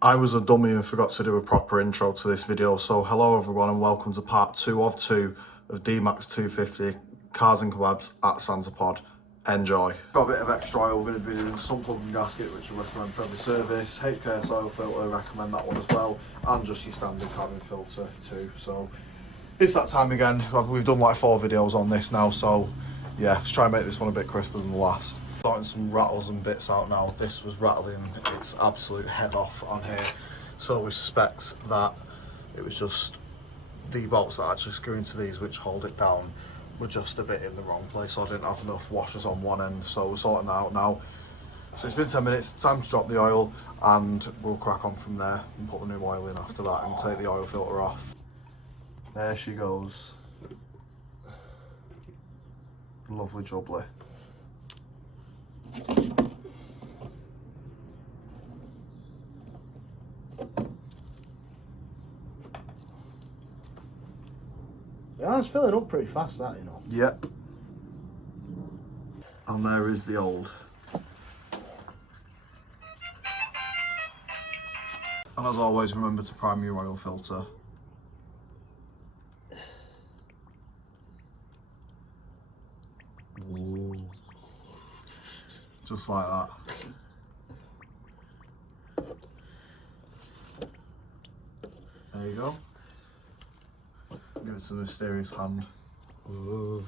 I was a dummy and forgot to do a proper intro to this video, so hello everyone and welcome to part 2 of 2 of DMAXX250 Cars and Kebabs at Santa Pod. Enjoy. Got a bit of extra oil. We're going to be doing sun plug and gasket, which I recommend for every service. HKS oil filter, I recommend that one as well, and just your standard cabin filter too. So it's that time again. We've done like 4 videos on this now, so yeah, let's try and make this one a bit crisper than the last. Sorting some rattles and bits out now. This was rattling its absolute head off on here, so we suspect that it was just the bolts that actually screw into these, which hold it down, were just a bit in the wrong place, so I didn't have enough washers on one end, so we're sorting that out now. So it's been 10 minutes, time to drop the oil, and we'll crack on from there and put the new oil in after that and take the oil filter off. There she goes. Lovely jubbly. Yeah, it's filling up pretty fast, that, you know. Yep. And there is the old. And as always, remember to prime your oil filter. Ooh. Just like that. There you go. Give it some mysterious hand. Ooh.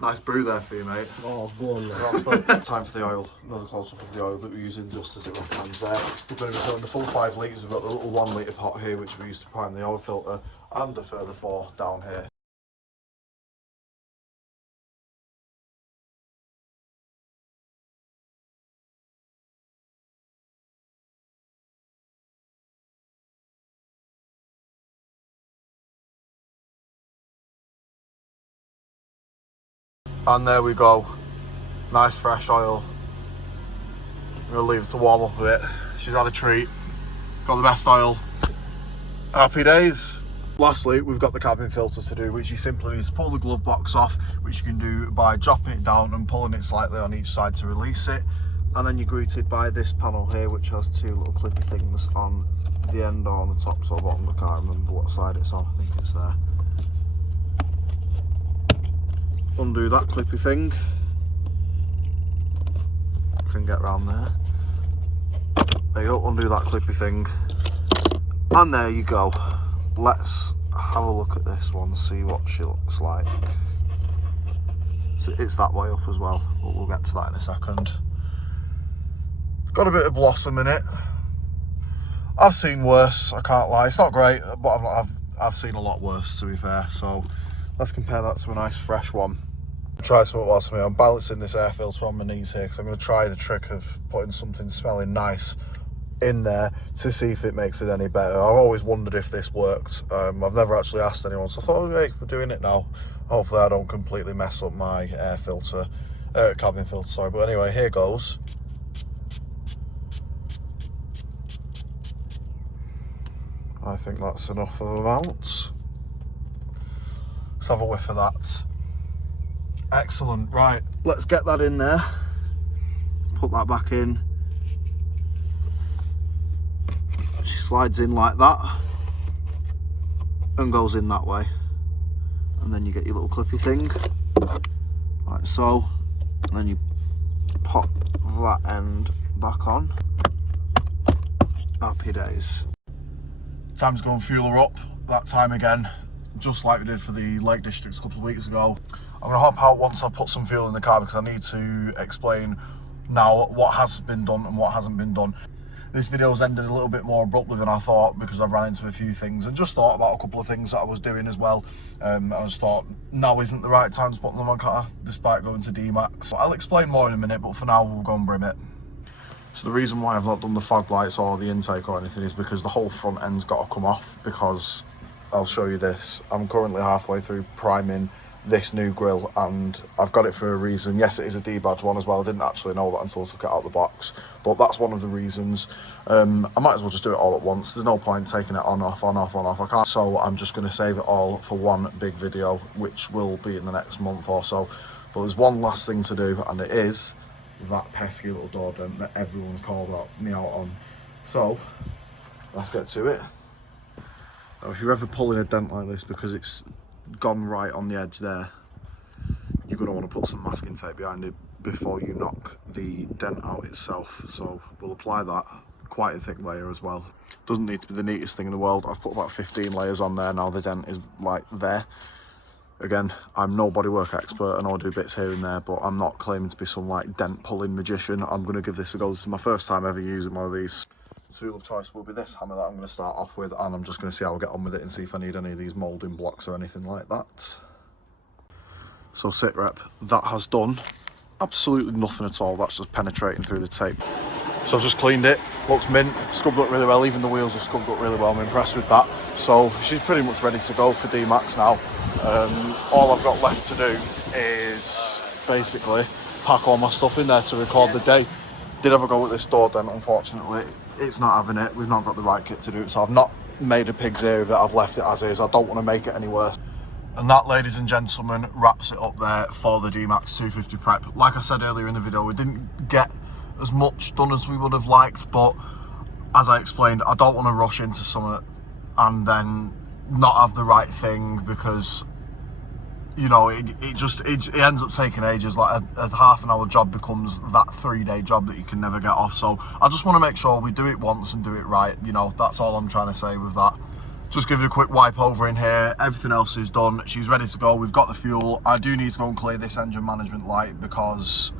Nice brew there for you, mate. Oh, go on then. Time for the oil. Another close-up of the oil that we're using just as it recommends there. We're going to be filling the full 5 litres. We've got the little 1 litre pot here, which we use to prime the oil filter, and a further 4 down here. And there we go, nice fresh oil. I'm gonna leave it to warm up a bit. She's had a treat. It's got the best oil. Happy days. Lastly, we've got the cabin filter to do, which you simply need to pull the glove box off, which you can do by dropping it down and pulling it slightly on each side to release it. And then you're greeted by this panel here, which has 2 little clippy things on the end or on the top or bottom. I can't remember what side it's on, I think it's there. Undo that clippy thing. Can get around there. There you go, undo that clippy thing. And there you go. Let's have a look at this one, see what she looks like. So it's that way up as well, but we'll get to that in a second. Got a bit of blossom in it. I've seen worse, I can't lie. It's not great, but I've seen a lot worse, to be fair. So let's compare that to a nice fresh one. Try something whilst I'm balancing this air filter on my knees here, because I'm going to try the trick of putting something smelling nice in there to see if it makes it any better. I've always wondered if this worked. I've never actually asked anyone, so I thought, hey, we're doing it now. Hopefully I don't completely mess up my air filter, cabin filter, sorry. But anyway, here goes. I think that's enough of amounts. Let's have a whiff of that. Excellent. Right, let's get that in there. Put that back in. She slides in like that and goes in that way. And then you get your little clippy thing, like so. And then you pop that end back on. Happy days. Time to go and fuel her up. That time again, just like we did for the Lake Districts a couple of weeks ago. I'm going to hop out once I've put some fuel in the car, because I need to explain now what has been done and what hasn't been done. This video's ended a little bit more abruptly than I thought, because I've ran into a few things and just thought about a couple of things that I was doing as well. And I just thought now isn't the right time to put them on my car, despite going to DMAXX. I'll explain more in a minute, but for now we'll go and brim it. So the reason why I've not done the fog lights or the intake or anything is because the whole front end's got to come off, because I'll show you this. I'm currently halfway through priming this new grille, and I've got it for a reason. Yes, it is a D-badge one as well. I didn't actually know that until I took it out of the box, but that's one of the reasons. I might as well just do it all at once. There's no point taking it on, off, on, off, on, off. I can't. So I'm just going to save it all for one big video, which will be in the next month or so. But there's one last thing to do, and it is that pesky little door dent that everyone's called me out on. So let's get to it. Now, if you're ever pulling a dent like this because it's gone right on the edge there, you're going to want to put some masking tape behind it before you knock the dent out itself. So we'll apply that, quite a thick layer as well. Doesn't need to be the neatest thing in the world. I've put about 15 layers on there now. The dent is like there. Again, I'm no bodywork expert and I'll do bits here and there, but I'm not claiming to be some like dent pulling magician. I'm going to give this a go. This is my first time ever using one of these. Tool of choice will be this hammer that I'm going to start off with, and I'm just going to see how I get on with it and see if I need any of these moulding blocks or anything like that. So sit rep, that has done absolutely nothing at all. That's just penetrating through the tape. So I've just cleaned it, looks mint, scubbed up really well, even the wheels are scubbed up really well. I'm impressed with that. So she's pretty much ready to go for DMAXX now. All I've got left to do is basically pack all my stuff in there to record the day. Did have a go with this door dent, unfortunately. It's not having it. We've not got the right kit to do it, so I've not made a pig's ear of it. I've left it as is. I don't want to make it any worse. And that, ladies and gentlemen, wraps it up there for the DMAXX250 prep. Like I said earlier in the video, we didn't get as much done as we would have liked, but as I explained, I don't want to rush into something and then not have the right thing, because you know, it ends up taking ages. Like a half an hour job becomes that 3-day job that you can never get off. So I just want to make sure we do it once and do it right. You know, that's all I'm trying to say with that. Just give it a quick wipe over in here. Everything else is done. She's ready to go. We've got the fuel. I do need to go and clear this engine management light because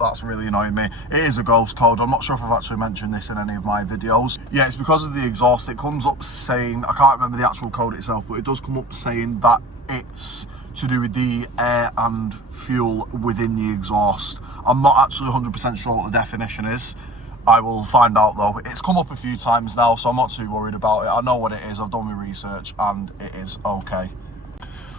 that's really annoying me. It is a ghost code. I'm not sure if I've actually mentioned this in any of my videos. Yeah, it's because of the exhaust. It comes up saying, I can't remember the actual code itself, but it does come up saying that it's to do with the air and fuel within the exhaust. I'm not actually 100% sure what the definition is. I will find out though. It's come up a few times now, so I'm not too worried about it. I know what it is, I've done my research, and it is okay.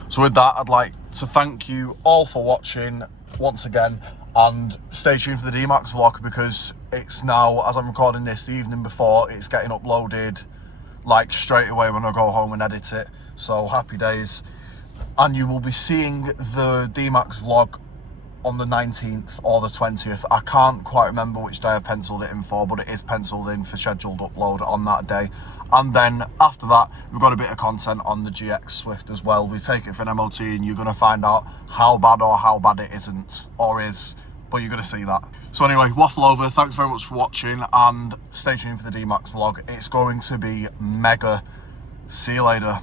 So with that, I'd like to thank you all for watching once again, and stay tuned for the DMAXX vlog, because it's now, as I'm recording this, the evening before, it's getting uploaded like straight away when I go home and edit it. So happy days. And you will be seeing the DMAXX vlog on the 19th or the 20th. I can't quite remember which day I've penciled it in for, but it is penciled in for scheduled upload on that day. And then after that, we've got a bit of content on the GX Swift as well. We take it for an MOT and you're going to find out how bad it isn't, or is, but you're going to see that. So anyway, waffle over. Thanks very much for watching, and stay tuned for the DMAXX vlog. It's going to be mega. See you later.